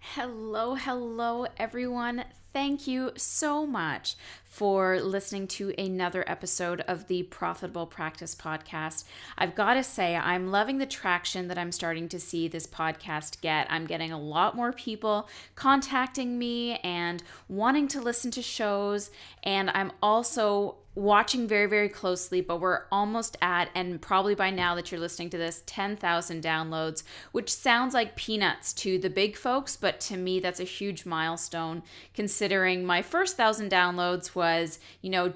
Hello, everyone. Thank you so much for listening to another episode of the Profitable Practice Podcast. I've got to say, I'm loving the traction that I'm starting to see this podcast get. I'm getting a lot more people contacting me and wanting to listen to shows, and I'm also watching very, very closely, but we're almost at, and probably by now that you're listening to this, 10,000 downloads, which sounds like peanuts to the big folks, but to me, that's a huge milestone considering my first 1,000 downloads was,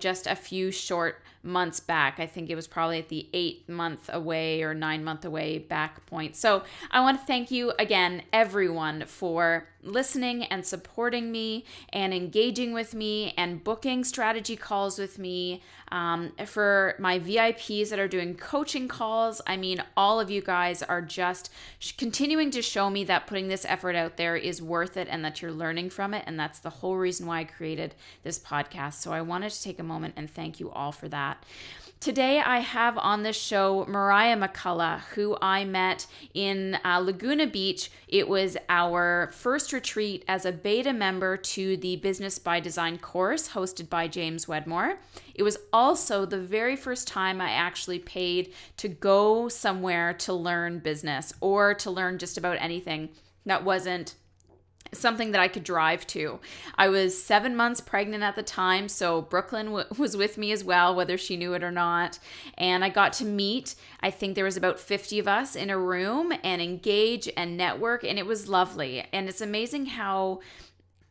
just a few short months back. I think it was probably at the 8-month away or 9-month away back point. So I want to thank you again, everyone, for listening and supporting me and engaging with me and booking strategy calls with me. For my VIPs that are doing coaching calls, all of you guys are just continuing to show me that putting this effort out there is worth it and that you're learning from it. And that's the whole reason why I created this podcast. So I wanted to take a moment and thank you all for that. Today I have on the show Mariah McCullough, who I met in Laguna Beach. It was our first retreat as a beta member to the Business by Design course hosted by James Wedmore. It was also the very first time I actually paid to go somewhere to learn business or to learn just about anything that wasn't something that I could drive to. I was 7 months pregnant at the time, so Brooklyn was with me as well, whether she knew it or not. And I got to meet, I think there was about 50 of us in a room and engage and network, and it was lovely. And it's amazing how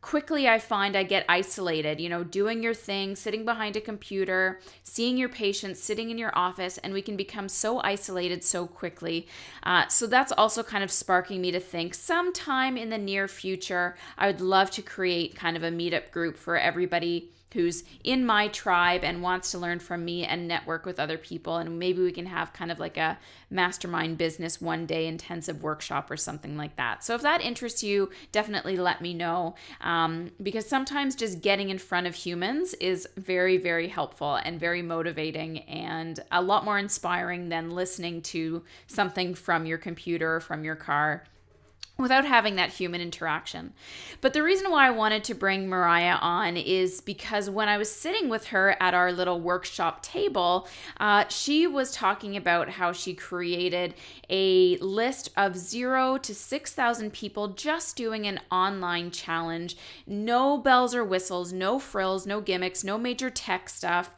quickly I find I get isolated, doing your thing, sitting behind a computer, seeing your patients, sitting in your office, and we can become so isolated so quickly. So that's also kind of sparking me to think sometime in the near future, I would love to create kind of a meetup group for everybody who's in my tribe and wants to learn from me and network with other people. And maybe we can have kind of like a mastermind business one day intensive workshop or something like that. So if that interests you, definitely let me know. Because sometimes just getting in front of humans is very, very helpful and very motivating and a lot more inspiring than listening to something from your computer or from your car without having that human interaction. But the reason why I wanted to bring Mariah on is because when I was sitting with her at our little workshop table, she was talking about how she created a list of 0 to 6,000 people just doing an online challenge. No bells or whistles, no frills, no gimmicks, no major tech stuff.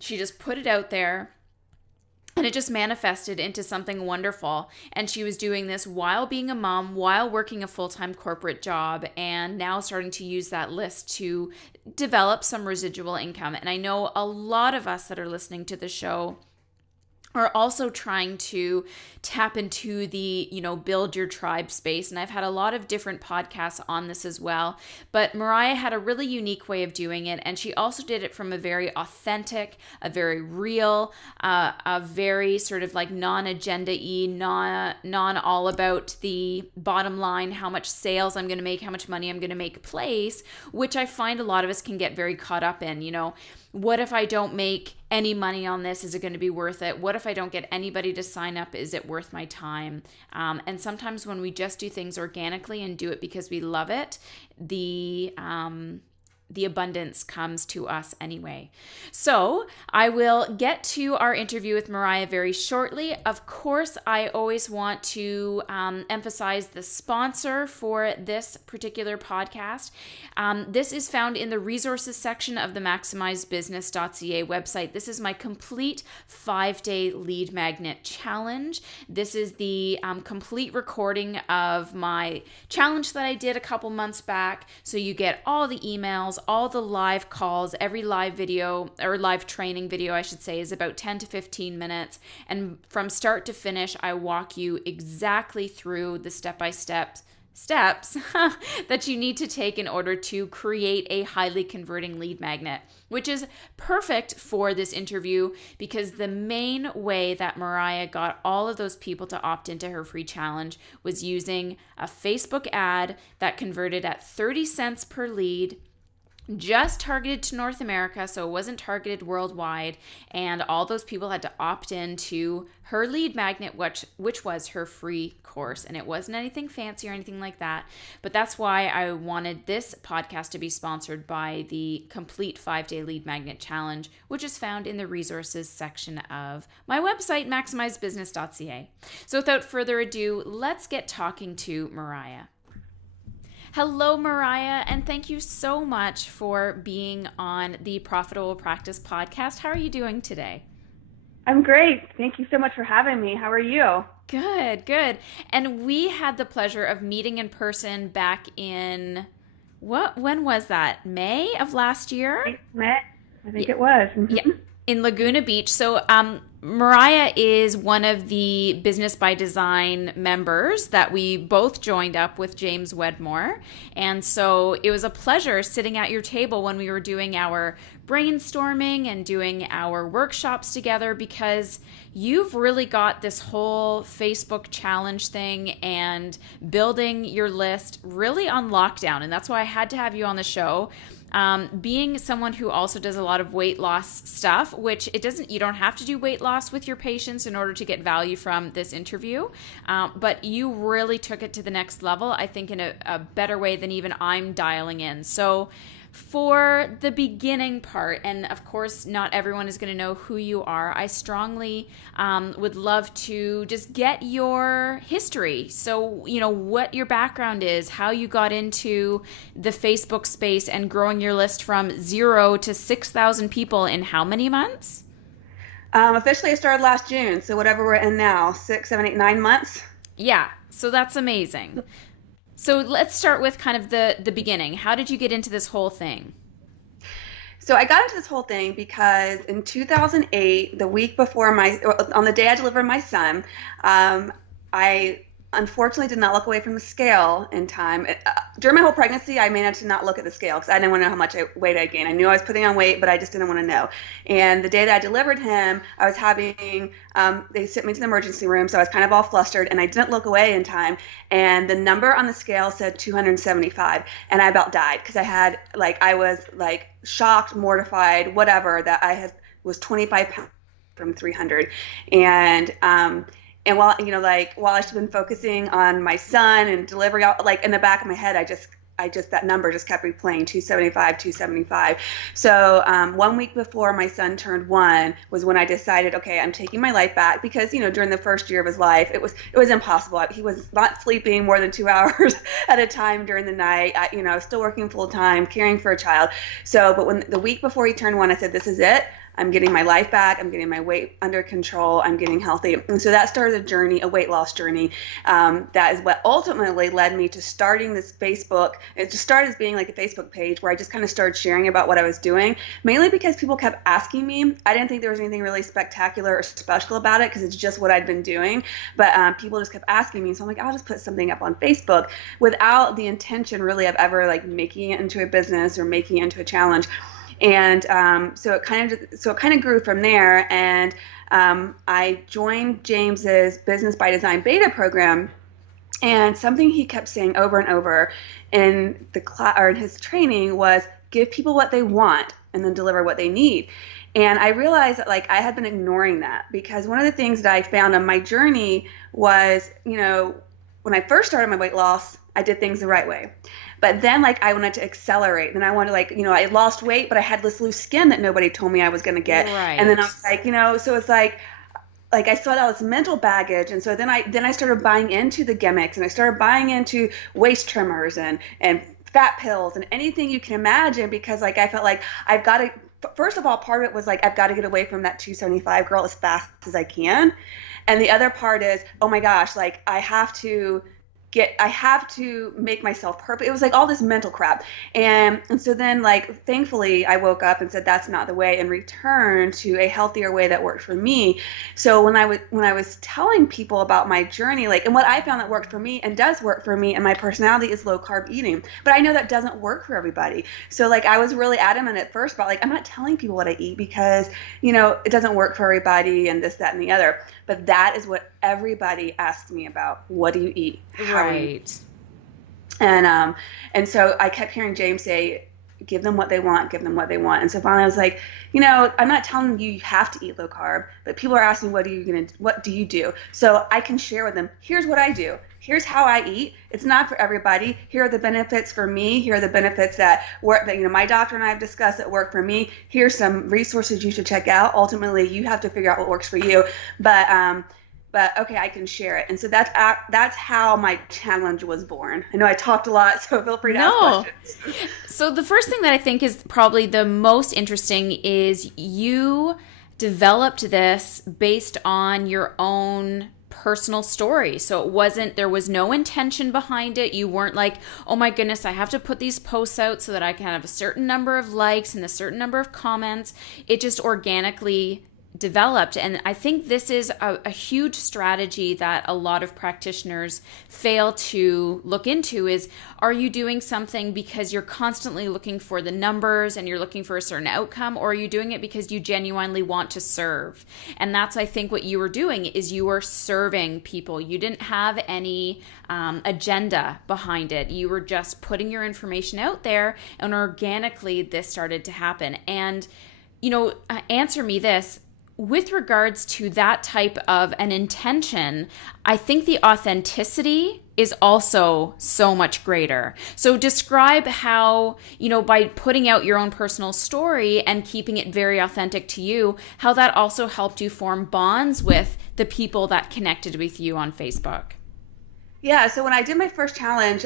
She just put it out there. And it just manifested into something wonderful. And she was doing this while being a mom, while working a full-time corporate job, and now starting to use that list to develop some residual income. And I know a lot of us that are listening to the show are also trying to tap into the, build your tribe space. And I've had a lot of different podcasts on this as well. But Mariah had a really unique way of doing it. And she also did it from a very authentic, a very real, a very sort of like non-agenda-y, non all about the bottom line, how much sales I'm going to make, how much money I'm going to make place, which I find a lot of us can get very caught up in, What if I don't make any money on this? Is it going to be worth it? What if I don't get anybody to sign up? Is it worth my time? And sometimes when we just do things organically and do it because we love it, the abundance comes to us anyway. So I will get to our interview with Mariah very shortly. Of course, I always want to emphasize the sponsor for this particular podcast. This is found in the resources section of the MaximizeBusiness.ca website. This is my complete 5-day lead magnet challenge. This is the complete recording of my challenge that I did a couple months back. So you get all the emails, all the live calls. Every live video or live training video, I should say, is about 10 to 15 minutes. And from start to finish, I walk you exactly through the step-by-step steps that you need to take in order to create a highly converting lead magnet, which is perfect for this interview because the main way that Mariah got all of those people to opt into her free challenge was using a Facebook ad that converted at 30 cents per lead just targeted to North America, so it wasn't targeted worldwide, and all those people had to opt in to her lead magnet, which was her free course, and it wasn't anything fancy or anything like that, but that's why I wanted this podcast to be sponsored by the Complete 5-Day Lead Magnet Challenge, which is found in the resources section of my website, maximizebusiness.ca. So without further ado, let's get talking to Mariah. Hello, Mariah, and thank you so much for being on the Profitable Practice podcast. How are you doing today? I'm great. Thank you so much for having me. How are you? Good, good. And we had the pleasure of meeting in person back in, when was that? May of last year? May, I think it was. Yeah, in Laguna Beach. So Mariah is one of the Business by Design members that we both joined up with James Wedmore. And so it was a pleasure sitting at your table when we were doing our brainstorming and doing our workshops together, because you've really got this whole Facebook challenge thing and building your list really on lockdown. And that's why I had to have you on the show. Being someone who also does a lot of weight loss stuff, which you don't have to do weight loss with your patients in order to get value from this interview. But you really took it to the next level, I think, in a better way than even I'm dialing in. So for the beginning part, and of course, not everyone is going to know who you are, I strongly would love to just get your history. So, what your background is, how you got into the Facebook space and growing your list from 0 to 6,000 people in how many months? Officially, I started last June. So whatever we're in now, 6, 7, 8, 9 months. Yeah. So that's amazing. So let's start with kind of the beginning. How did you get into this whole thing? So I got into this whole thing because in 2008, the week before on the day I delivered my son, I unfortunately did not look away from the scale in time. During my whole pregnancy, I managed to not look at the scale because I didn't want to know how much weight I gained. I knew I was putting on weight, but I just didn't want to know. And the day that I delivered him, I was having, they sent me to the emergency room, so I was kind of all flustered, and I didn't look away in time. And the number on the scale said 275, and I about died because I was shocked, mortified, whatever, that was 25 pounds from 300. And while I should have been focusing on my son and delivery, in the back of my head, that number just kept replaying, 275. So 1 week before my son turned 1 was when I decided, okay, I'm taking my life back, because during the first year of his life, it was impossible. He was not sleeping more than 2 hours at a time during the night. I was still working full time, caring for a child. So, but when the week before he turned 1, I said, this is it. I'm getting my life back. I'm getting my weight under control. I'm getting healthy. And so that started a weight loss journey. That is what ultimately led me to starting this Facebook. It just started as being like a Facebook page where I just kind of started sharing about what I was doing, mainly because people kept asking me. I didn't think there was anything really spectacular or special about it because it's just what I'd been doing. But people just kept asking me. So I'm like, I'll just put something up on Facebook without the intention really of ever making it into a business or making it into a challenge. And so it kind of grew from there, and I joined James's Business by Design beta program. And something he kept saying over and over in the class or in his training was, give people what they want and then deliver what they need. And I realized that I had been ignoring that, because one of the things that I found on my journey was, when I first started my weight loss, I did things the right way. But then I wanted to accelerate. Then I wanted I lost weight, but I had this loose skin that nobody told me I was going to get. Right. And then I was so it's I still had all this mental baggage. And so then I started buying into the gimmicks, and I started buying into waist trimmers and fat pills and anything you can imagine, because I felt like I've got to, first of all, part of it was I've got to get away from that 275 girl as fast as I can. And the other part is, oh my gosh, I have to make myself perfect. It was all this mental crap. And so then thankfully I woke up and said, that's not the way, and returned to a healthier way that worked for me. So when I was telling people about my journey, and what I found that worked for me and does work for me and my personality is low carb eating. But I know that doesn't work for everybody. So I was really adamant at first about I'm not telling people what I eat because, it doesn't work for everybody and this, that, and the other. But that is what everybody asks me about. What do you eat? How do you eat? And so I kept hearing James say, give them what they want, give them what they want. And so finally I was like, you know, I'm not telling you you have to eat low carb, but people are asking, what do you do? So I can share with them, here's what I do. Here's how I eat. It's not for everybody. Here are the benefits for me. Here are the benefits that work, that, you know, my doctor and I have discussed that work for me. Here's some resources you should check out. Ultimately, you have to figure out what works for you. But okay, I can share it. And so that's how my challenge was born. I know I talked a lot, so feel free to ask questions. So the first thing that I think is probably the most interesting is you developed this based on your own personal story. So there was no intention behind it. You weren't like, oh my goodness, I have to put these posts out so that I can have a certain number of likes and a certain number of comments. It just organically developed. And I think this is a huge strategy that a lot of practitioners fail to look into is, are you doing something because you're constantly looking for the numbers and you're looking for a certain outcome, or are you doing it because you genuinely want to serve? And that's, I think, what you were doing is you were serving people. You didn't have any agenda behind it. You were just putting your information out there, and organically this started to happen. And, you know, answer me this. With regards to that type of an intention, I think the authenticity is also so much greater. So describe how, you know, by putting out your own personal story and keeping it very authentic to you, how that also helped you form bonds with the people that connected with you on Facebook. Yeah, so when I did my first challenge,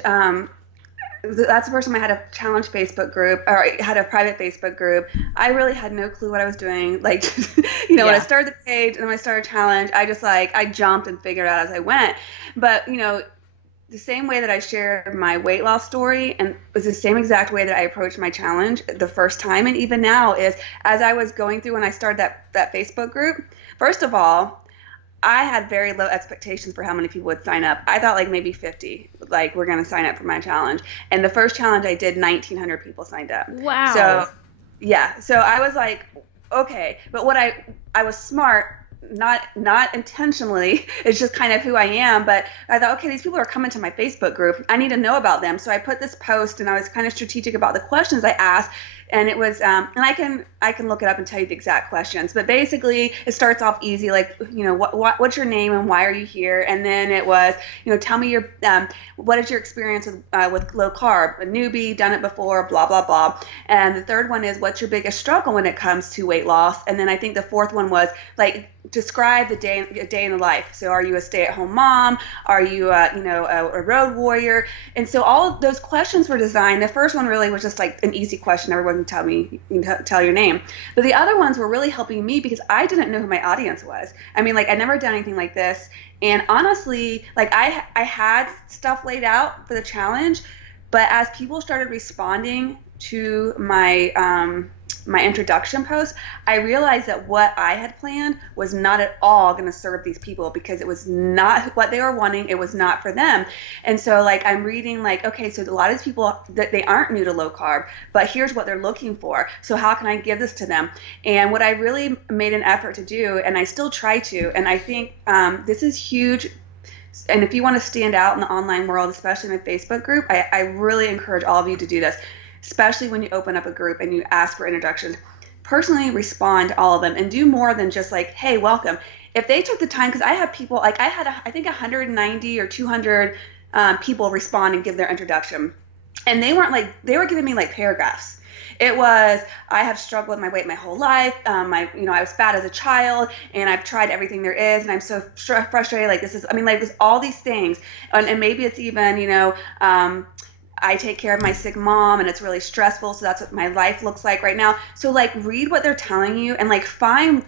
that's the first time I had a challenge Facebook group, or I had a private Facebook group. I really had no clue what I was doing. Like, you know, when I started the page and when I started a challenge, I jumped and figured it out as I went. But, you know, the same way that I shared my weight loss story, and it was the same exact way that I approached my challenge the first time. And even now is, as I was going through when I started that Facebook group, first of all, I had very low expectations for how many people would sign up. I thought like maybe 50, like, we're going to sign up for my challenge. And the first challenge I did, 1,900 people signed up. Wow. So, yeah. So I was like, okay. But what I was smart, not intentionally, it's just kind of who I am. But I thought, okay, these people are coming to my Facebook group. I need to know about them. So I put this post, and I was kind of strategic about the questions I asked. And it was, and I can look it up and tell you the exact questions. But basically, it starts off easy, like, you know, what's your name and why are you here? And then it was, you know, tell me what is your experience with low carb? A newbie, done it before, blah blah blah. And the third one is, what's your biggest struggle when it comes to weight loss? And then I think the fourth one was like, describe a day in the life. So are you a stay-at-home mom? Are you a road warrior? And so all of those questions were designed. The first one really was just like an easy question. Everyone can tell your name. But the other ones were really helping me because I didn't know who my audience was. I mean, like, I'd never done anything like this. And honestly, like, I had stuff laid out for the challenge, but as people started responding to my my introduction post, I realized that what I had planned was not at all going to serve these people because it was not what they were wanting. It was not for them. And so, like, I'm reading, like, okay, so a lot of these people, that they aren't new to low carb, but here's what they're looking for. So how can I give this to them? And what I really made an effort to do, and I still try to, and I think this is huge. And if you want to stand out in the online world, especially in a Facebook group, I really encourage all of you to do this, especially when you open up a group and you ask for introductions. Personally respond to all of them and do more than just like, hey, welcome. If they took the time, because I have people, like, I had, I think 190 or 200 people respond and give their introduction. And they weren't like, they were giving me like paragraphs. It was, I have struggled with my weight my whole life. I was fat as a child, and I've tried everything there is, and I'm so frustrated. Like, this is, I mean, like, there's all these things. And maybe it's even, I take care of my sick mom, and it's really stressful. So that's what my life looks like right now. So, like, read what they're telling you, and like, find,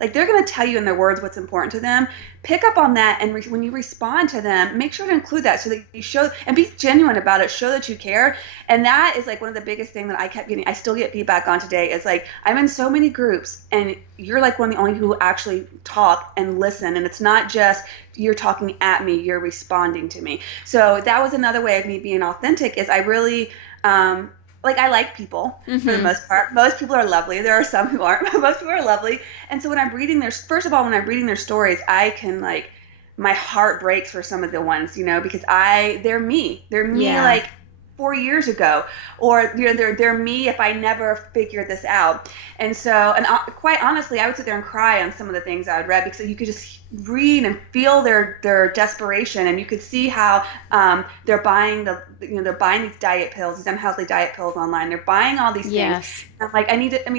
like, they're going to tell you in their words what's important to them. Pick up on that, and when you respond to them, make sure to include that so that you show, and be genuine about it, show that you care. And that is like one of the biggest things that I kept getting, I still get feedback on today, is like, I'm in so many groups, and you're like one of the only people who actually talk and listen, and it's not just you're talking at me, you're responding to me. So that was another way of me being authentic, is I really, I like people for the most part. Most people are lovely. There are some who aren't, but most people are lovely. And so when I'm reading first of all, when I'm reading their stories, I can, like, my heart breaks for some of the ones, because they're me. They're me, like, 4 years ago, or they're me if I never figured this out. And so, and quite honestly, I would sit there and cry on some of the things I would read, because you could just read and feel their desperation, and you could see how they're buying they're buying these diet pills, these unhealthy diet pills online. They're buying all these things. I'm like,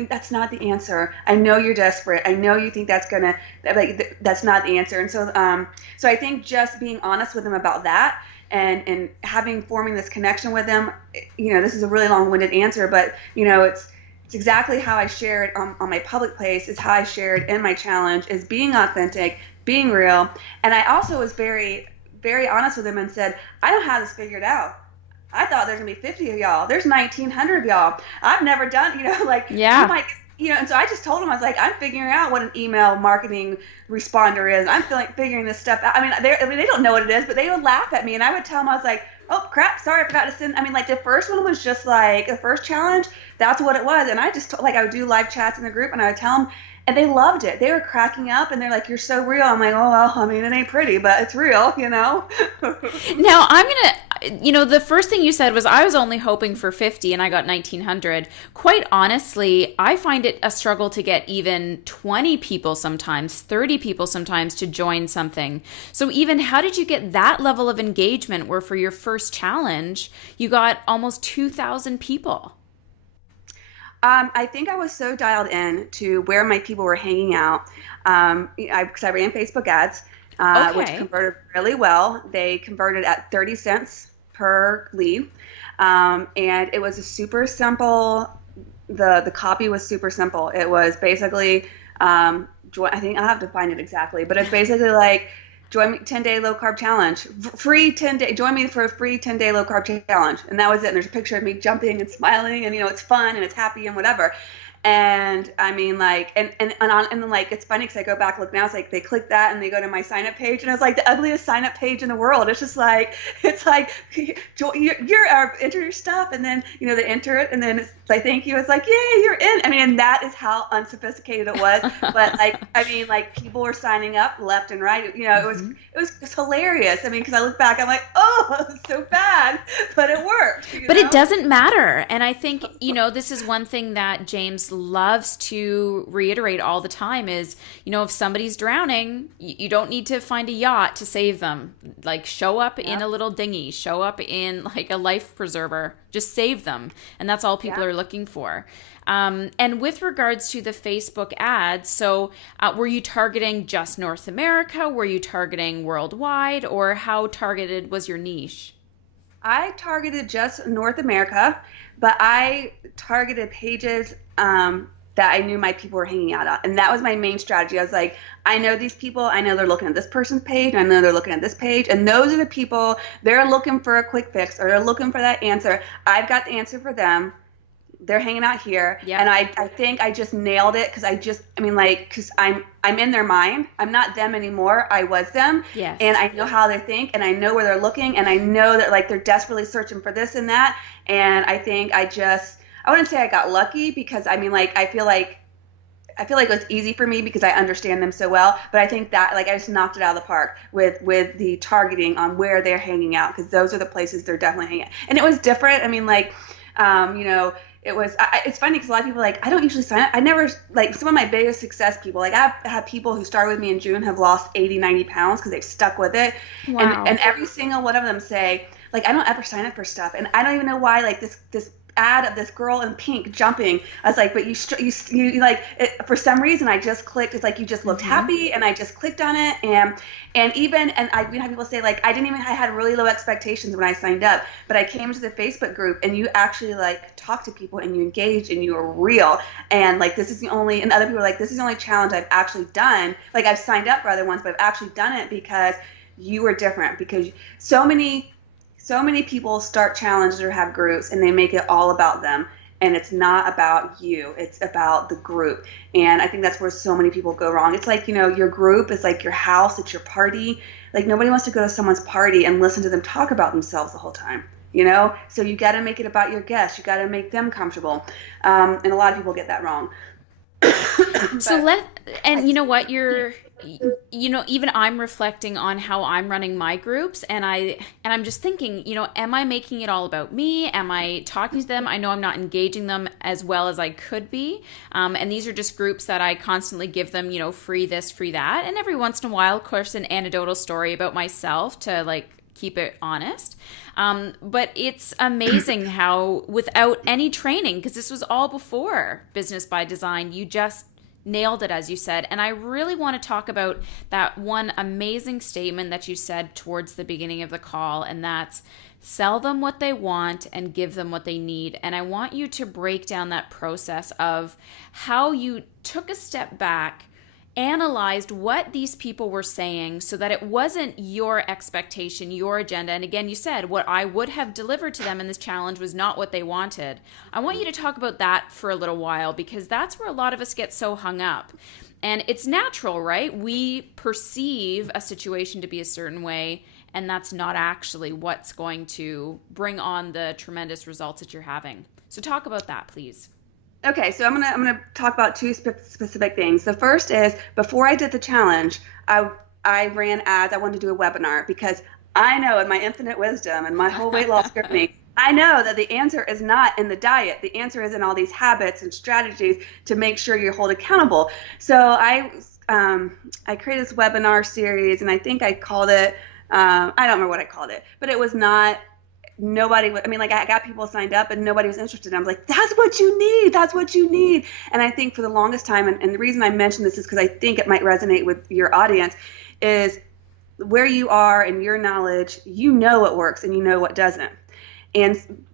that's not the answer. I know you're desperate. I know you think that's not the answer. And so I think just being honest with them about that, and forming this connection with them, this is a really long-winded answer, but it's exactly how I shared on my public place. It's how I shared in my challenge, is being authentic, being real. And I also was very, very honest with them and said, I don't have this figured out. I thought there's gonna be 50 of y'all. There's 1,900 of y'all. I've never done, you might, and so I just told them, I was like, I'm figuring out what an email marketing responder is. I'm figuring this stuff out. They don't know what it is, but they would laugh at me, and I would tell them, I was like, oh crap, sorry, I forgot to send. The first one was just the first challenge. That's what it was, and I just I would do live chats in the group, and I would tell them, and they loved it. They were cracking up, and they're like, you're so real. I'm like, oh well, it ain't pretty, but it's real, Now I'm gonna, the first thing you said was, I was only hoping for 50 and I got 1,900. Quite honestly, I find it a struggle to get even 20 people sometimes, 30 people sometimes to join something. So even how did you get that level of engagement where for your first challenge, you got almost 2,000 people? I think I was so dialed in to where my people were hanging out, because I ran Facebook ads, which converted really well. They converted at 30 cents per lead, and it was a super simple. The copy was super simple. It was basically, I think I'll have to find it exactly, but it's basically like, join me 10-day low carb challenge, free 10-day, join me for a free 10-day low carb challenge. And that was it. And there's a picture of me jumping and smiling, and, it's fun and it's happy and whatever. And it's funny because I go back, look now, it's like they click that and they go to my sign up page, and it's like the ugliest sign up page in the world. It's just like, you're enter your stuff, and then, they enter it, and then it's like, thank you. It's like, yay, you're in. And that is how unsophisticated it was. But people were signing up left and right. It was hilarious. Because I look back, I'm like, oh, it was so bad, but it worked. But it doesn't matter. And I think, this is one thing that James loves to reiterate all the time is, if somebody's drowning, you don't need to find a yacht to save them. Show up in a little dinghy, show up in a life preserver, just save them. And that's all people are looking for. And with regards to the Facebook ads, so were you targeting just North America? Were you targeting worldwide, or how targeted was your niche? I targeted just North America, but I targeted pages that I knew my people were hanging out on. And that was my main strategy. I was like, I know these people. I know they're looking at this person's page. I know they're looking at this page. And those are the people, they're looking for a quick fix, or they're looking for that answer. I've got the answer for them. They're hanging out here. Yep. And I think I just nailed it, because because I'm in their mind. I'm not them anymore. I was them. Yes. And I know how they think, and I know where they're looking, and I know that they're desperately searching for this and that. And I think I wouldn't say I got lucky, because I feel like it was easy for me because I understand them so well. But I think that I just knocked it out of the park with the targeting on where they're hanging out, because those are the places they're definitely hanging out. And it was different. It was, it's funny because a lot of people I don't usually sign up. I never, some of my biggest success people, I've had people who started with me in June have lost 80, 90 pounds because they've stuck with it. Wow. And every single one of them say, I don't ever sign up for stuff. And I don't even know why, this ad of this girl in pink jumping. I was like, but you for some reason I just clicked. It's you just looked happy, and I just clicked on it. And I have people say I had really low expectations when I signed up, but I came to the Facebook group, and you actually talk to people, and you engage, and you are real. And this is the only, and other people are this is the only challenge I've actually done. I've signed up for other ones, but I've actually done it because you were different. Because so many people start challenges or have groups, and they make it all about them. And it's not about you. It's about the group. And I think that's where so many people go wrong. It's your group is your house. It's your party. Nobody wants to go to someone's party and listen to them talk about themselves the whole time. So you got to make it about your guests. You got to make them comfortable. And a lot of people get that wrong. You know what? You're even I'm reflecting on how I'm running my groups, and I'm just thinking, am I making it all about me? Am I talking to them? I know I'm not engaging them as well as I could be. And these are just groups that I constantly give them, free this, free that. And every once in a while, of course, an anecdotal story about myself to like keep it honest. But it's amazing how without any training, because this was all before Business by Design, you just nailed it, as you said. And I really want to talk about that one amazing statement that you said towards the beginning of the call, and that's sell them what they want and give them what they need. And I want you to break down that process of how you took a step back, analyzed what these people were saying so that it wasn't your expectation, your agenda. And again, you said what I would have delivered to them in this challenge was not what they wanted. I want you to talk about that for a little while, because that's where a lot of us get so hung up. And it's natural, right? We perceive a situation to be a certain way, and that's not actually what's going to bring on the tremendous results that you're having. So talk about that, please. Okay, so I'm gonna talk about two specific things. The first is, before I did the challenge, I ran ads. I wanted to do a webinar because I know, in my infinite wisdom and my whole weight loss journey, I know that the answer is not in the diet. The answer is in all these habits and strategies to make sure you're held accountable. So I created this webinar series, and I think I called it, I don't remember what I called it, but it was not. Nobody, I mean, like, I got people signed up and nobody was interested. I was like, that's what you need. That's what you need. And I think for the longest time, and the reason I mention this is because I think it might resonate with your audience, is where you are and your knowledge, you know what works and you know what doesn't.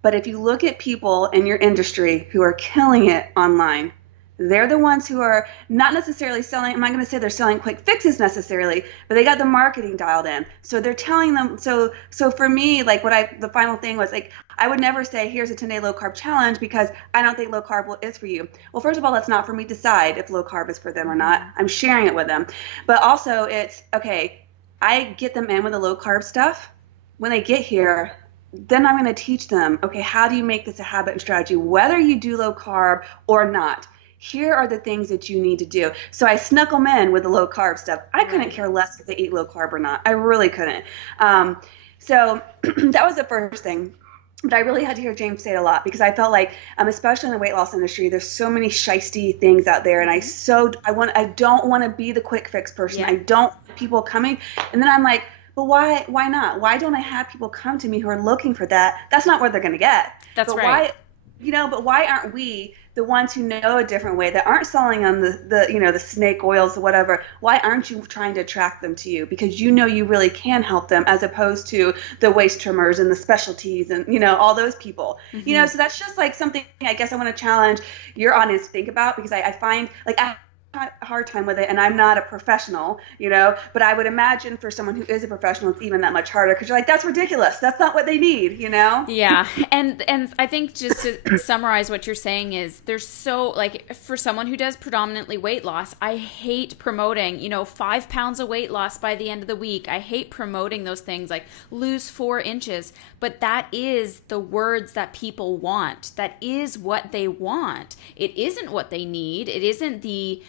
But if you look at people in your industry who are killing it online, they're the ones who are not necessarily selling. I'm not going to say they're selling quick fixes necessarily, but they got the marketing dialed in. So they're telling them. So for me, like, the final thing was, like, I would never say, here's a 10-day low carb challenge, because I don't think low carb is for you. Well, first of all, that's not for me to decide if low carb is for them or not. I'm sharing it with them. But also, it's okay. I get them in with the low carb stuff. When they get here, then I'm going to teach them, okay, how do you make this a habit and strategy, whether you do low carb or not? Here are the things that you need to do. So I snuck them in with the low carb stuff. I couldn't care less if they eat low carb or not. I really couldn't. So that was the first thing. But I really had to hear James say it a lot, because I felt like, especially in the weight loss industry, there's so many shisty things out there, and I don't want to be the quick fix person. Yeah. I don't want people coming, and then I'm like, but why not? Why don't I have people come to me who are looking for that? That's not what they're going to get. That's but right. But why aren't we the ones who know a different way, that aren't selling on the snake oils or whatever? Why aren't you trying to attract them to you? Because you really can help them, as opposed to the waist trimmers and the specialties and all those people. Mm-hmm. So that's just like something I guess I want to challenge your audience to think about, because I find, like, I have a hard time with it, and I'm not a professional, but I would imagine for someone who is a professional, it's even that much harder, because you're like, that's ridiculous. That's not what they need, Yeah. And I think, just to summarize what you're saying, is there's so, like, for someone who does predominantly weight loss, I hate promoting, 5 pounds of weight loss by the end of the week. I hate promoting those things like lose 4 inches, but that is the words that people want. That is what they want. It isn't what they need. It isn't the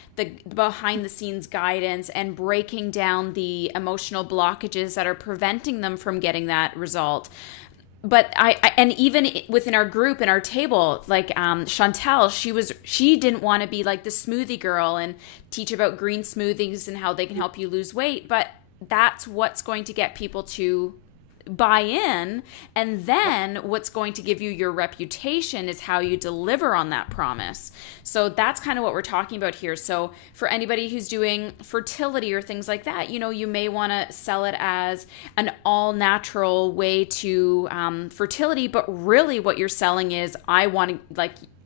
behind the scenes guidance and breaking down the emotional blockages that are preventing them from getting that result. But and even within our group and our table, like Chantel, she didn't want to be like the smoothie girl and teach about green smoothies and how they can help you lose weight. But that's what's going to get people to buy in, and then what's going to give you your reputation is how you deliver on that promise. So that's kind of what we're talking about here. So for anybody who's doing fertility or things like that, you may want to sell it as an all natural way to fertility, but really what you're selling is,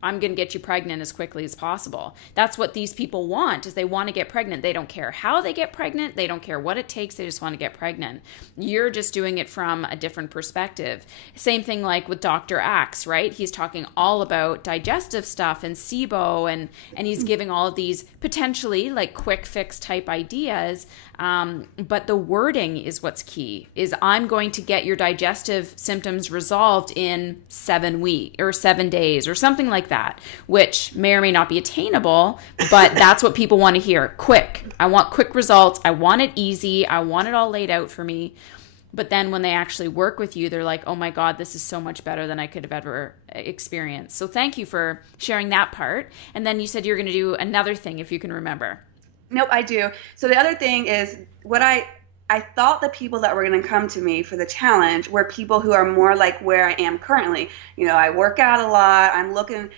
I'm going to get you pregnant as quickly as possible. That's what these people want, is they want to get pregnant. They don't care how they get pregnant. They don't care what it takes. They just want to get pregnant. You're just doing it from a different perspective. Same thing like with Dr. Axe, right? He's talking all about digestive stuff and SIBO, and he's giving all of these potentially like quick fix type ideas. But the wording is what's key, is I'm going to get your digestive symptoms resolved in 7 weeks or 7 days or something like that, which may or may not be attainable, but that's what people want to hear. Quick. I want quick results. I want it easy. I want it all laid out for me. But then when they actually work with you, they're like, oh my God, this is so much better than I could have ever experienced. So thank you for sharing that part. And then you said you're going to do another thing, if you can remember. Nope, I do. So the other thing is what I thought the people that were going to come to me for the challenge were people who are more like where I am currently. I work out a lot. I'm looking,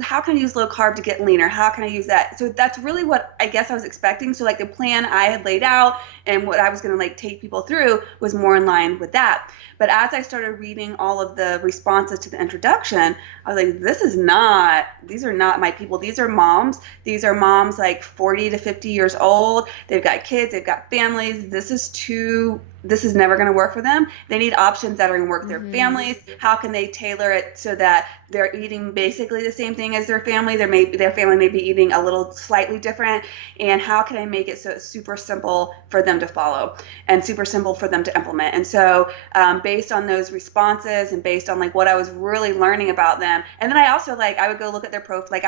how can I use low carb to get leaner? How can I use that? So that's really what I guess I was expecting. So like the plan I had laid out and what I was going to like take people through was more in line with that. But as I started reading all of the responses to the introduction, I was like, these are not my people. These are moms. These are moms like 40 to 50 years old. They've got kids. They've got families. This is never going to work for them. They need options that are going to work for their families. How can they tailor it so that they're eating basically the same thing as their family? Their family may be eating a little slightly different. And how can I make it so it's super simple for them to follow and super simple for them to implement? And so based on those responses and based on like what I was really learning about them, and then I also I would go look at their profile.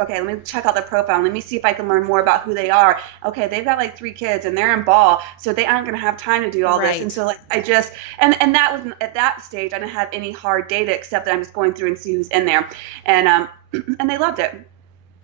Okay, let me check out their profile. Let me see if I can learn more about who they are. Okay, they've got like 3 kids and they're in ball, so they aren't going to have time to do all this. And so I just, and that was at that stage, I didn't have any hard data except that I'm just going through and see who's in there. And they loved it.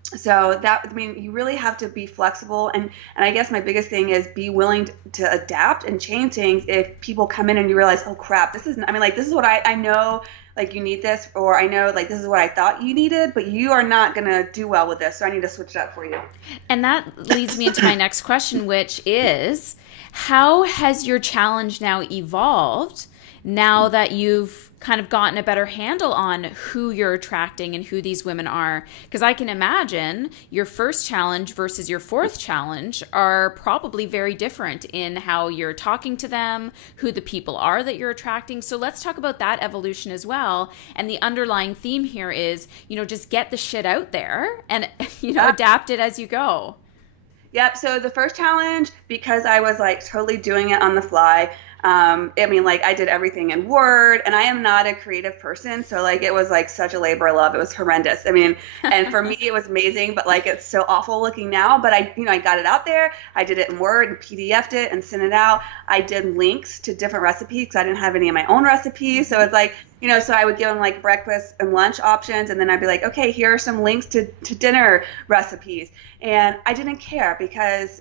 So you really have to be flexible. And I guess my biggest thing is be willing to adapt and change things if people come in and you realize, oh crap, this is what I know, like you need this, or I know like this is what I thought you needed, but you are not going to do well with this. So I need to switch it up for you. And that leads me into my next question, which is, how has your challenge now evolved now that you've kind of gotten a better handle on who you're attracting and who these women are? Because I can imagine your first challenge versus your fourth challenge are probably very different in how you're talking to them, who the people are that you're attracting. So let's talk about that evolution as well. And the underlying theme here is, just get the shit out there and, adapt it as you go. Yep. So the first challenge, because I was like totally doing it on the fly, I did everything in Word, and I am not a creative person. So it was like such a labor of love. It was horrendous. And for me, it was amazing, but it's so awful looking now. But I got it out there. I did it in Word and PDF'd it and sent it out. I did links to different recipes because I didn't have any of my own recipes. So it's so I would give them breakfast and lunch options. And then I'd be like, okay, here are some links to dinner recipes. And I didn't care because,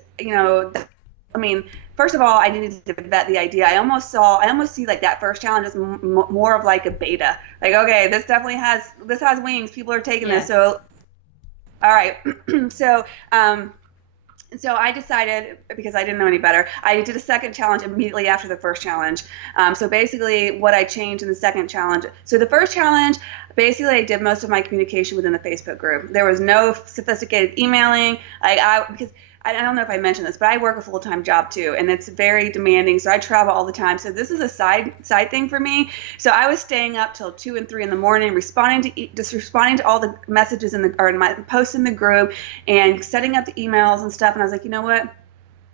first of all, I needed to vet the idea. I almost see that first challenge as more of a beta. Okay, this definitely has wings. People are taking this. So, all right. So I decided, because I didn't know any better, I did a second challenge immediately after the first challenge. So basically what I changed in the second challenge. So the first challenge, basically I did most of my communication within the Facebook group. There was no sophisticated emailing. Because I don't know if I mentioned this, but I work a full-time job too, and it's very demanding. So I travel all the time. So this is a side thing for me. So I was staying up till 2 and 3 in the morning, responding to all the messages in my posts in the group, and setting up the emails and stuff. And I was like, you know what?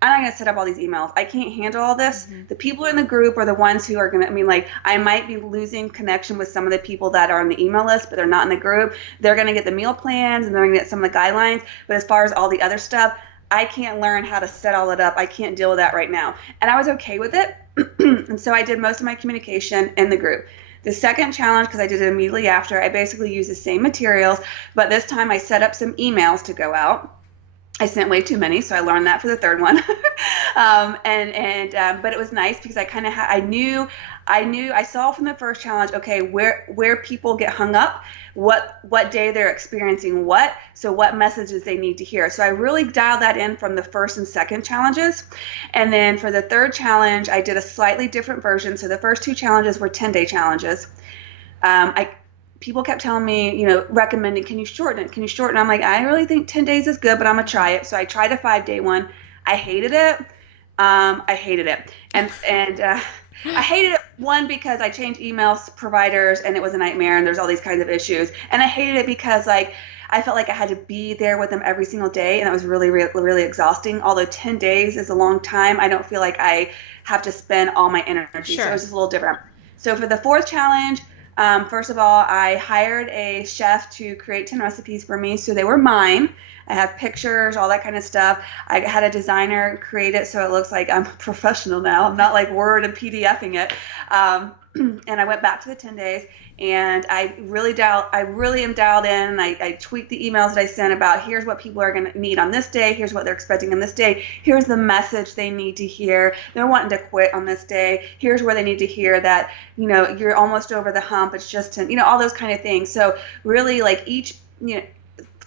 I'm not going to set up all these emails. I can't handle all this. Mm-hmm. The people in the group are the ones who are going to, I might be losing connection with some of the people that are on the email list, but they're not in the group. They're going to get the meal plans and they're going to get some of the guidelines. But as far as all the other stuff, I can't learn how to set all it up. I can't deal with that right now. And I was okay with it. And so I did most of my communication in the group. The second challenge, because I did it immediately after, I basically used the same materials, but this time I set up some emails to go out. I sent way too many, so I learned that for the third one. But it was nice because I saw from the first challenge, okay, where people get hung up, what day they're experiencing so what messages they need to hear. So I really dialed that in from the first and second challenges. And then for the third challenge, I did a slightly different version. So the first 2 challenges were 10-day challenges. People kept telling me, recommending, can you shorten it? Can you shorten it? I'm like, I really think 10 days is good, but I'm going to try it. So I tried a 5-day one. I hated it. And I hated it, one, because I changed emails providers and it was a nightmare and there's all these kinds of issues. And I hated it because I felt like I had to be there with them every single day, and that was really, really, really exhausting. Although 10 days is a long time, I don't feel like I have to spend all my energy. Sure. So it was just a little different. So for the fourth challenge, first of all, I hired a chef to create 10 recipes for me. So they were mine. I have pictures, all that kind of stuff. I had a designer create it so it looks like I'm professional now. I'm not like Word and PDFing it. And I went back to the 10 days, and I really am dialed in. I tweaked the emails that I sent about here's what people are going to need on this day. Here's what they're expecting on this day. Here's the message they need to hear. They're wanting to quit on this day. Here's where they need to hear that, you're almost over the hump. It's just, all those kind of things. So really like each,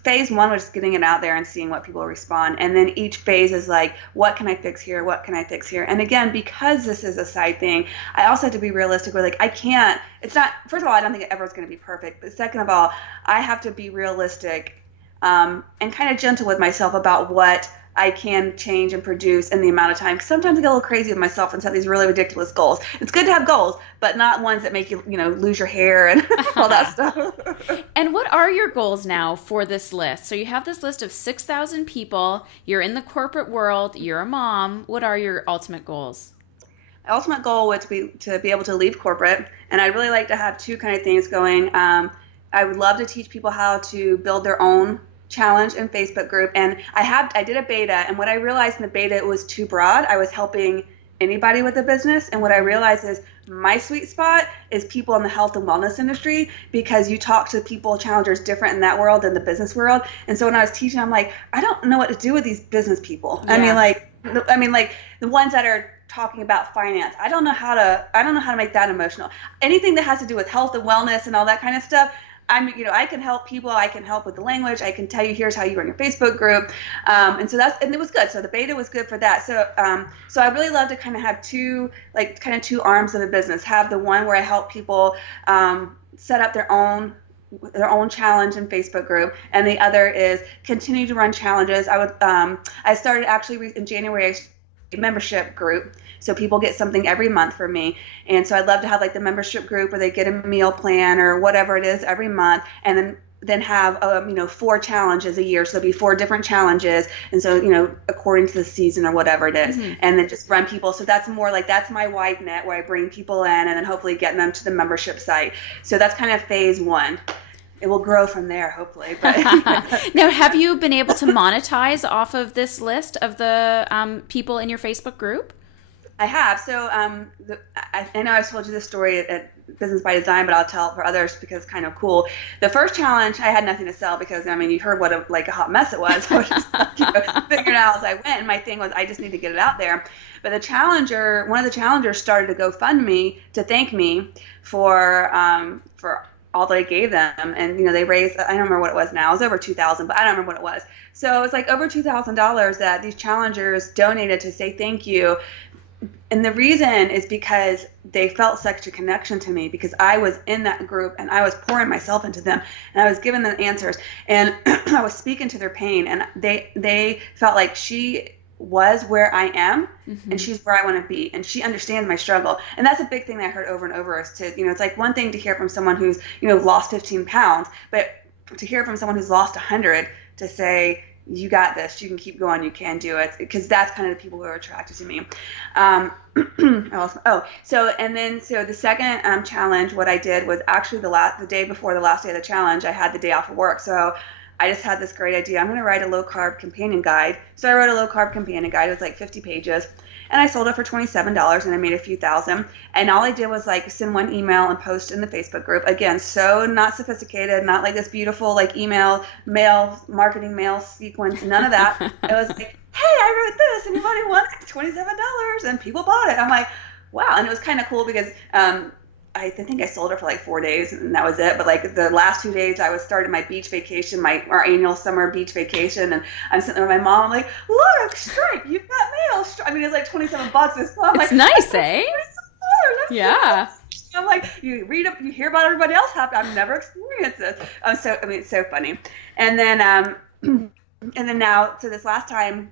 phase one was just getting it out there and seeing what people respond. And then each phase is like, what can I fix here? What can I fix here? And again, because this is a side thing, I also have to be realistic with it's not, first of all, I don't think it ever is going to be perfect. But second of all, I have to be realistic and kind of gentle with myself about what I can change and produce in the amount of time. Sometimes I get a little crazy with myself and set these really ridiculous goals. It's good to have goals, but not ones that make you, lose your hair and all that stuff. And what are your goals now for this list? So you have this list of 6,000 people. You're in the corporate world. You're a mom. What are your ultimate goals? My ultimate goal would to be able to leave corporate, and I'd really like to have two kind of things going. I would love to teach people how to build their own challenge and Facebook group, and I did a beta, and what I realized in the beta, it was too broad. I was helping anybody with a business, and what I realized is my sweet spot is people in the health and wellness industry, because you talk to people, challengers, different in that world than the business world. And so when I was teaching, I'm like, I don't know what to do with these business people. Yeah. I mean like the ones that are talking about finance, I don't know how to make that emotional. Anything that has to do with health and wellness and all that kind of stuff, I can help people. I can help with the language. I can tell you, here's how you run your Facebook group. And it was good. So the beta was good for that. So I really love to kind of have two arms of the business. Have the one where I help people set up their own challenge and Facebook group, and the other is continue to run challenges. I started actually in January a membership group. So people get something every month from me. And so I'd love to have like the membership group where they get a meal plan or whatever it is every month, and then have 4 challenges a year. So there'll be 4 different challenges. And so, according to the season or whatever it is, mm-hmm. and then just run people. So that's more like, that's my wide net where I bring people in and then hopefully getting them to the membership site. So that's kind of phase one. It will grow from there, hopefully. But now, have you been able to monetize off of this list of the people in your Facebook group? I have. So I know I've told you this story at Business by Design, but I'll tell it for others because it's kind of cool. The first challenge, I had nothing to sell because, you heard what a hot mess it was. I was just figuring it out as I went. And my thing was, I just need to get it out there. But one of the challengers started to GoFundMe to thank me for all that I gave them. And, they raised, I don't remember what it was now. It was over $2,000, but I don't remember what it was. So it's like over $2,000 that these challengers donated to say thank you. And the reason is because they felt such a connection to me, because I was in that group and I was pouring myself into them and I was giving them answers and I was speaking to their pain, and they felt like she was where I am, mm-hmm. and she's where I want to be, and she understands my struggle. And that's a big thing that I heard over and over is to, it's like one thing to hear from someone who's, lost 15 pounds, but to hear from someone who's lost 100 to say, you got this, you can keep going, you can do it, because that's kind of the people who are attracted to me. So the second challenge, what I did was actually the day before the last day of the challenge, I had the day off of work. So I just had this great idea. I'm going to write a low-carb companion guide. So I wrote a low-carb companion guide. It was like 50 pages. And I sold it for $27, and I made a few thousand. And all I did was send one email and post in the Facebook group. Again, so not sophisticated, not like this beautiful email, marketing mail sequence, none of that. It was like, hey, I wrote this, anybody want it? $27, and people bought it. I'm like, wow. And it was kind of cool because I think I sold it for 4 days, and that was it. But the last 2 days, I was starting my beach vacation, our annual summer beach vacation, and I'm sitting there with my mom. I'm like, look, Stripe, you've got mail. It's like $27. It's nice, eh? Yeah. I'm like, you hear about everybody else happen. I've never experienced this. It's so funny. And then now, so this last time,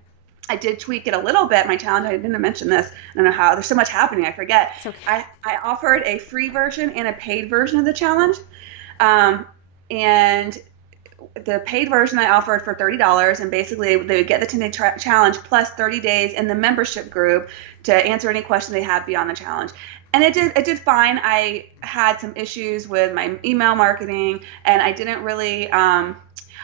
I did tweak it a little bit. My challenge, I didn't mention this. I don't know how. There's so much happening. I forget. It's okay. I offered a free version and a paid version of the challenge. And the paid version I offered for $30, and basically they would get the 10-day challenge plus 30 days in the membership group to answer any questions they had beyond the challenge. And it did fine. I had some issues with my email marketing, and I didn't really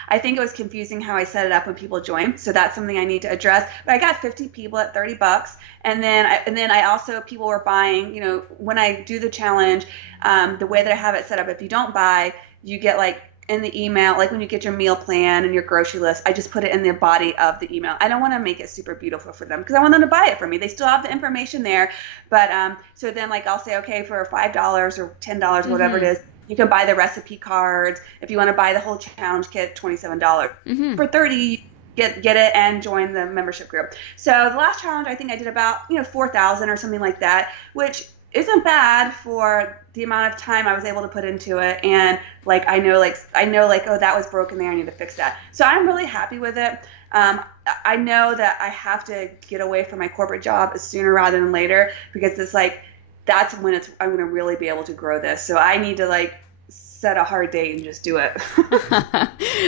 I think it was confusing how I set it up when people joined. So that's something I need to address. But I got 50 people at $30. And then I also, people were buying, you know, when I do the challenge, the way that I have it set up, if you don't buy, you get like in the email, like when you get your meal plan and your grocery list, I just put it in the body of the email. I don't want to make it super beautiful for them because I want them to buy it for me. They still have the information there. But so then like I'll say, okay, for $5 or $10 or whatever it is, you can buy the recipe cards. If you want to buy the whole challenge kit, $27. For $30, get it and join the membership group. So the last challenge, I think I did about 4,000 or something like that, which isn't bad for the amount of time I was able to put into it. And I know oh, that was broken there, I need to fix that. So I'm really happy with it. I know that I have to get away from my corporate job sooner rather than later, because it's like that's when I'm going to really be able to grow this. So I need to set a hard date and just do it.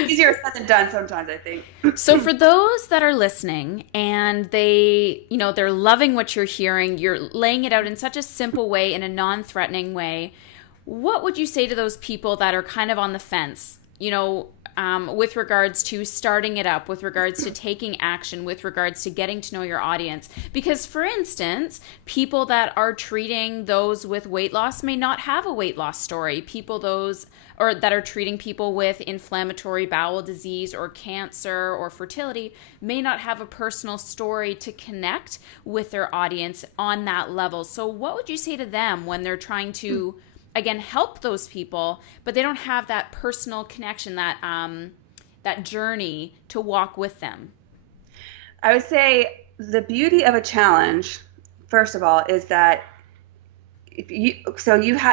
Easier said than done sometimes, I think. So for those that are listening and they're loving what you're hearing, you're laying it out in such a simple way, in a non-threatening way, what would you say to those people that are kind of on the fence, with regards to starting it up, with regards to taking action, with regards to getting to know your audience? Because, for instance, people that are treating those with weight loss may not have a weight loss story. That are treating people with inflammatory bowel disease or cancer or fertility may not have a personal story to connect with their audience on that level. So what would you say to them when they're trying to again, help those people, but they don't have that personal connection, that journey to walk with them? I would say the beauty of a challenge, first of all, is that you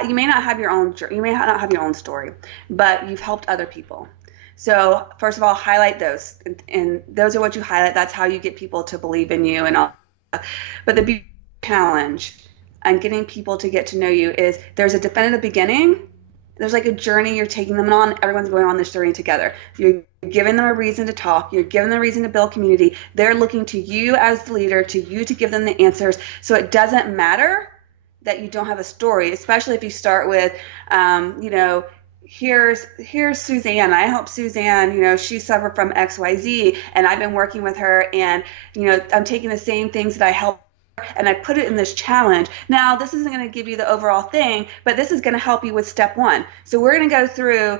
may not have your own story, but you've helped other people. So first of all, highlight those, and those are what you highlight. That's how you get people to believe in you and all. But the beauty of the challenge and getting people to get to know you is there's a definitive beginning. There's like a journey you're taking them on. Everyone's going on this journey together. You're giving them a reason to talk. You're giving them a reason to build community. They're looking to you as the leader, to you to give them the answers. So it doesn't matter that you don't have a story, especially if you start with, here's Suzanne. I help Suzanne, she suffered from XYZ, and I've been working with her, and, I'm taking the same things that I help, and I put it in this challenge. Now, this isn't going to give you the overall thing, but this is going to help you with step one. So we're going to go through,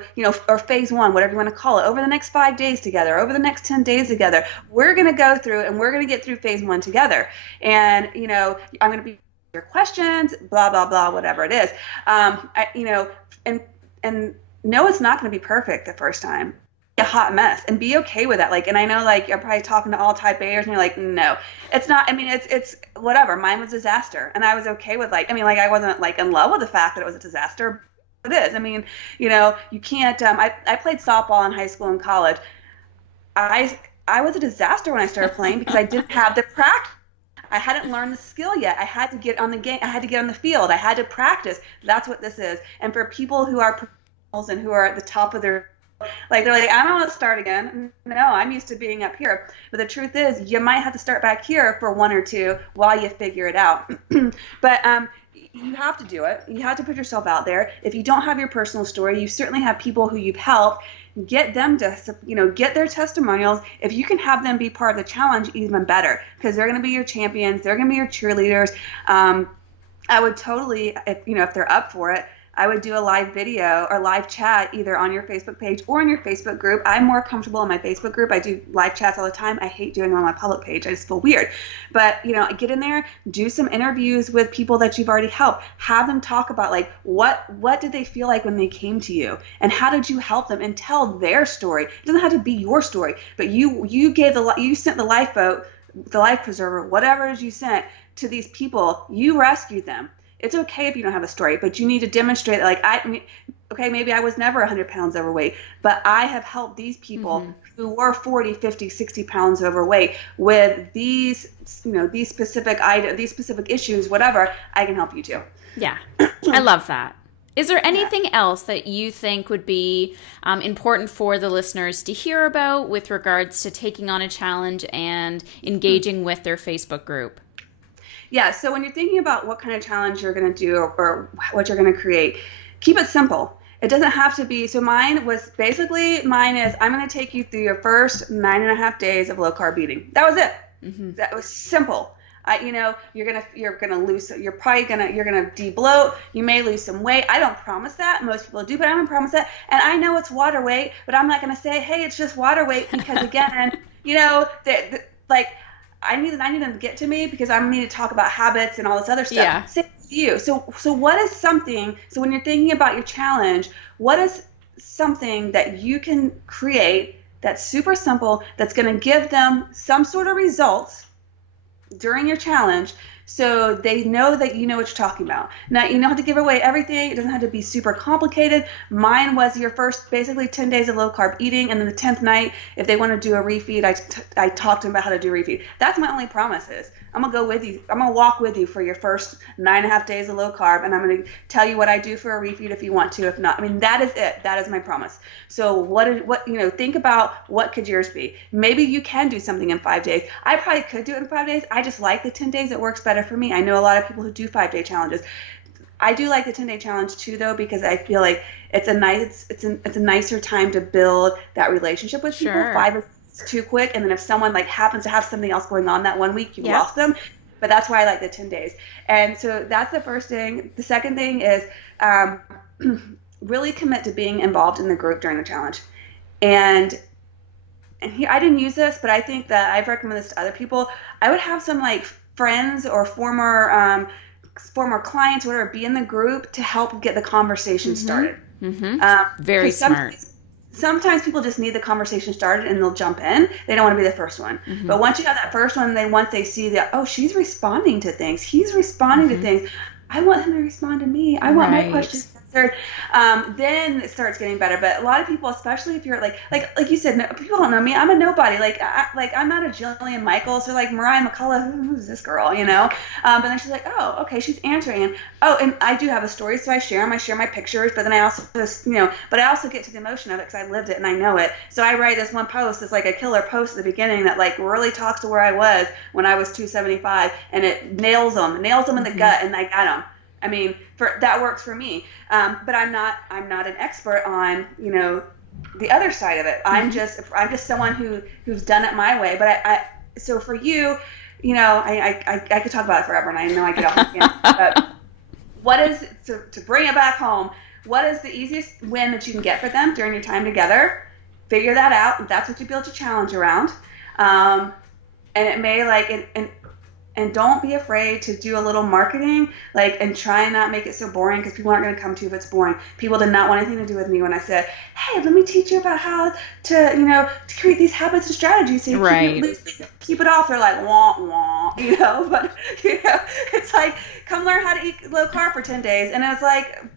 or phase one, whatever you want to call it, over the next 5 days together, over the next 10 days together. We're going to go through and we're going to get through phase one together. And, I'm going to be your questions, blah, blah, blah, whatever it is. And no, it's not going to be perfect the first time. A hot mess, and be okay with that. And I know you're probably talking to all type A's and you're like, no, it's not. I mean, it's whatever. Mine was a disaster, and I was okay with I wasn't in love with the fact that it was a disaster. It is. I mean, you can't. I played softball in high school and college. I was a disaster when I started playing because I didn't have the practice. I hadn't learned the skill yet. I had to get on the game. I had to get on the field. I had to practice. That's what this is. And for people who are professionals and who are at the top of their they're like, I don't want to start again. No, I'm used to being up here. But the truth is, you might have to start back here for 1 or 2 while you figure it out. But you have to do it. You have to put yourself out there. If you don't have your personal story, you certainly have people who you've helped. Get them to, get their testimonials. If you can have them be part of the challenge, even better, because they're going to be your champions. They're going to be your cheerleaders. I would totally, if they're up for it, I would do a live video or live chat either on your Facebook page or in your Facebook group. I'm more comfortable in my Facebook group. I do live chats all the time. I hate doing it on my public page. I just feel weird. But, get in there, do some interviews with people that you've already helped. Have them talk about what did they feel like when they came to you, and how did you help them, and tell their story. It doesn't have to be your story, but you sent the lifeboat, the life preserver, whatever it is you sent to these people. You rescued them. It's okay if you don't have a story, but you need to demonstrate maybe I was never 100 pounds overweight, but I have helped these people who were 40, 50, 60 pounds overweight with these specific issues, whatever. I can help you too. Yeah. I love that. Is there anything else that you think would be important for the listeners to hear about with regards to taking on a challenge and engaging with their Facebook group? Yeah, so when you're thinking about what kind of challenge you're going to do or what you're going to create, keep it simple. It doesn't have to be, so mine is, I'm going to take you through your first 9.5 days of low carb eating. That was it. That was simple. You're gonna de-bloat. You may lose some weight. I don't promise that. Most people do, but I don't promise that. And I know it's water weight, but I'm not gonna say, hey, it's just water weight, because again, I need them to get to me, because I need to talk about habits and all this other stuff. Yeah. Same with you. So what is something? So when you're thinking about your challenge, what is something that you can create that's super simple, that's going to give them some sort of results during your challenge, so they know that you know what you're talking about. Now, you don't have to give away everything. It doesn't have to be super complicated. Mine was your first basically 10 days of low carb eating, and then the 10th night, if they want to do a refeed, I talked to them about how to do a refeed. That's my only promise is I'm going to go with you. I'm going to walk with you for your first 9.5 days of low carb, and I'm going to tell you what I do for a refeed if you want to. If not, that is it. That is my promise. So think about what could yours be. Maybe you can do something in 5 days. I probably could do it in 5 days. I just like the 10 days. It works better for me. I know a lot of people who do 5-day challenges. I do like the 10-day challenge too, though, because I feel like it's a nicer time to build that relationship with people. Sure. 5 is too quick, and then if someone happens to have something else going on that 1 week, you lost them. But that's why I like the 10 days. And so that's the first thing. The second thing is really commit to being involved in the group during the challenge. And here, I didn't use this, but I think that I've recommended this to other people. I would have some friends or former clients, whatever, be in the group to help get the conversation started. Very smart. Sometimes people just need the conversation started and they'll jump in. They don't want to be the first one. But once you have that first one, once they see that, oh, she's responding to things, he's responding to things, I want him to respond to me. I want my questions answered. Then it starts getting better. But a lot of people, especially if you're like you said, people don't know me. I'm a nobody. I'm not a Jillian Michaels or Mariah McCullough. Who's this girl? But then she's like, oh, okay, she's answering. And and I do have a story, so I share them. I share my pictures, but then I also but I also get to the emotion of it because I lived it and I know it. So I write this one post. It's a killer post at the beginning that really talks to where I was when I was 275, and it nails them in the gut, and I got them. That works for me. But I'm not an expert on, the other side of it. I'm just someone who's done it my way. But so for you, I could talk about it forever, and I know I get off again. But what is, to bring it back home, what is the easiest win that you can get for them during your time together? Figure that out. That's what you build your challenge around. And it may and don't be afraid to do a little marketing, and try and not make it so boring, because people aren't going to come to you if it's boring. People did not want anything to do with me when I said, hey, let me teach you about how to create these habits and strategies so you keep it off. They're like, wah, wah, but, it's come learn how to eat low carb for 10 days. And it's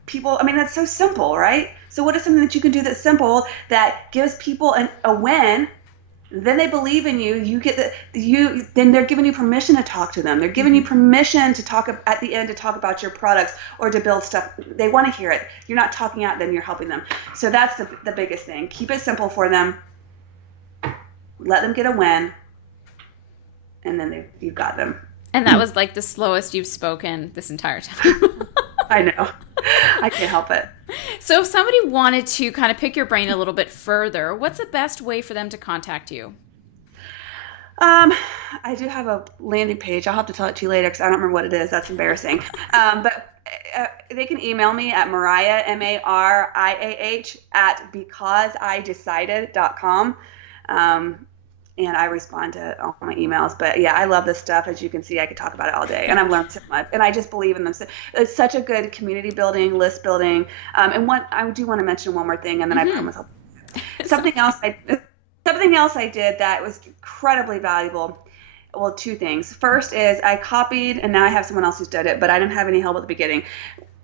people, that's so simple, right? So what is something that you can do that's simple that gives people a win? Then they believe in you. Then they're giving you permission to talk to them. They're giving you permission to talk at the end, to talk about your products or to build stuff. They want to hear it. You're not talking at them. You're helping them. So that's the biggest thing. Keep it simple for them. Let them get a win, and then you've got them. And that was the slowest you've spoken this entire time. I know. I can't help it. So if somebody wanted to kind of pick your brain a little bit further, what's the best way for them to contact you? I do have a landing page. I'll have to tell it to you later because I don't remember what it is. That's embarrassing. But they can email me at Mariah, MARIAH, at becauseIdecided.com. And I respond to all my emails. But yeah, I love this stuff. As you can see, I could talk about it all day. And I've learned so much. And I just believe in them. So it's such a good community building, list building. And I do want to mention one more thing, and then I promise I'll. Something else I did that was incredibly valuable. Well, two things. First is I copied, and now I have someone else who's done it, but I didn't have any help at the beginning.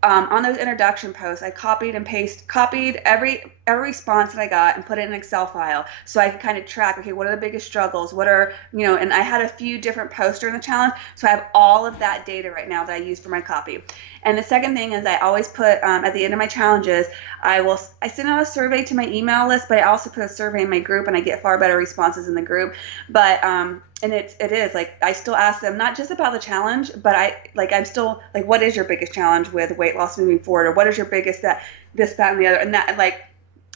On those introduction posts, I copied every response that I got and put it in an Excel file so I could kind of track, okay, what are the biggest struggles? What are, and I had a few different posts during the challenge, so I have all of that data right now that I use for my copy. And the second thing is I always put at the end of my challenges, I send out a survey to my email list, but I also put a survey in my group, and I get far better responses in the group. But and it is like I still ask them not just about the challenge, but I'm still like, what is your biggest challenge with weight loss moving forward, or what is your biggest this, that, and the other, and that like.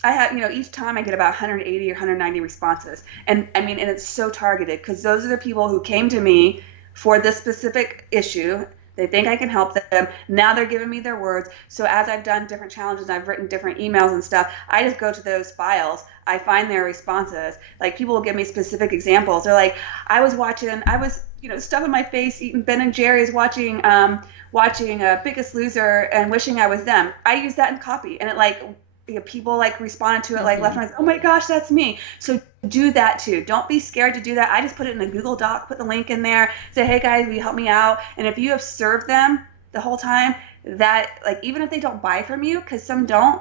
I have, each time I get about 180 or 190 responses. And I mean, and it's so targeted because those are the people who came to me for this specific issue. They think I can help them. Now they're giving me their words. So as I've done different challenges, I've written different emails and stuff, I just go to those files. I find their responses. Like people will give me specific examples. They're like, I was stuffing my face, eating Ben & Jerry's, watching Biggest Loser and wishing I was them. I use that in copy. And it people like responded to it like left and right. Oh my gosh, that's me. So do that too. Don't be scared to do that. I just put it in a Google Doc, put the link in there, say, hey guys, will you help me out? And if you have served them the whole time, that like even if they don't buy from you, because some don't,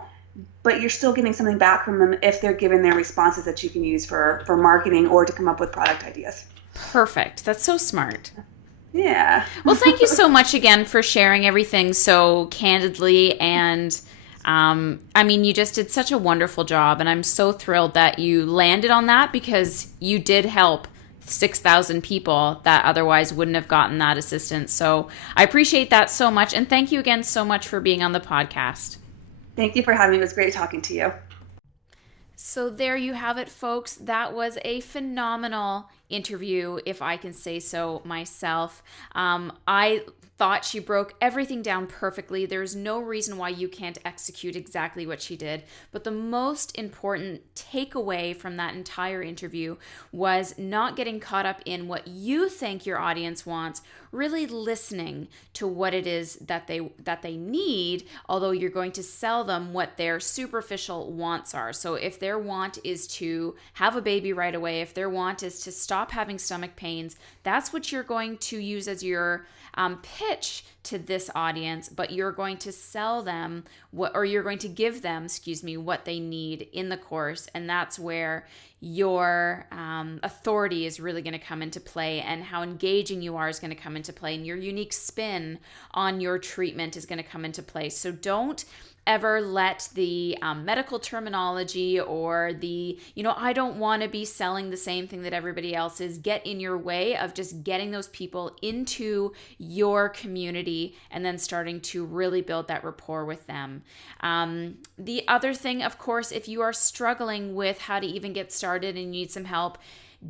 but you're still getting something back from them if they're giving their responses that you can use for marketing or to come up with product ideas. Perfect. That's so smart. Yeah. Well, thank you so much again for sharing everything so candidly, and I mean, you just did such a wonderful job, and I'm so thrilled that you landed on that because you did help 6,000 people that otherwise wouldn't have gotten that assistance. So I appreciate that so much, and thank you again so much for being on the podcast. Thank you for having me. It was great talking to you. So there you have it, folks. That was a phenomenal interview, if I can say so myself. I thought she broke everything down perfectly. There's no reason why you can't execute exactly what she did. But the most important takeaway from that entire interview was not getting caught up in what you think your audience wants, really listening to what it is that they need, although you're going to sell them what their superficial wants are. So if their want is to have a baby right away, if their want is to stop having stomach pains, that's what you're going to use as your pitch to this audience, but you're going to sell them you're going to give them, what they need in the course. And that's where your authority is really going to come into play, and how engaging you are is going to come into play, and your unique spin on your treatment is going to come into play. So don't ever let the medical terminology or the, I don't want to be selling the same thing that everybody else is, get in your way of just getting those people into your community and then starting to really build that rapport with them. The other thing, of course, if you are struggling with how to even get started and you need some help,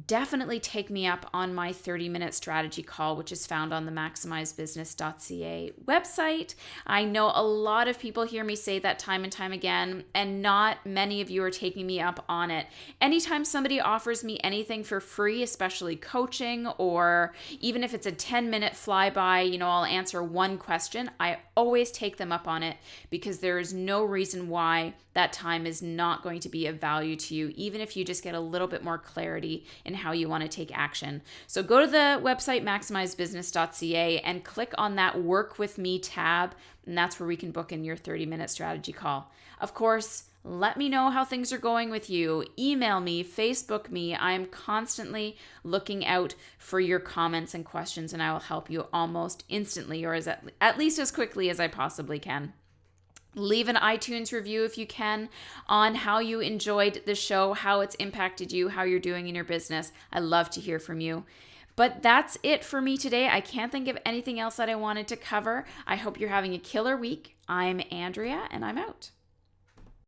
definitely take me up on my 30-minute strategy call, which is found on the maximizebusiness.ca website. I know a lot of people hear me say that time and time again, and not many of you are taking me up on it. Anytime somebody offers me anything for free, especially coaching, or even if it's a 10-minute flyby, I'll answer one question, I always take them up on it, because there is no reason why that time is not going to be of value to you, even if you just get a little bit more clarity in how you want to take action. So go to the website maximizebusiness.ca and click on that Work With Me tab, and that's where we can book in your 30-minute strategy call. Of course, let me know how things are going with you. Email me, Facebook me. I am constantly looking out for your comments and questions, and I will help you almost instantly, or at least as quickly as I possibly can. Leave an iTunes review if you can on how you enjoyed the show, how it's impacted you, how you're doing in your business. I love to hear from you. But that's it for me today. I can't think of anything else that I wanted to cover. I hope you're having a killer week. I'm Andrea, and I'm out.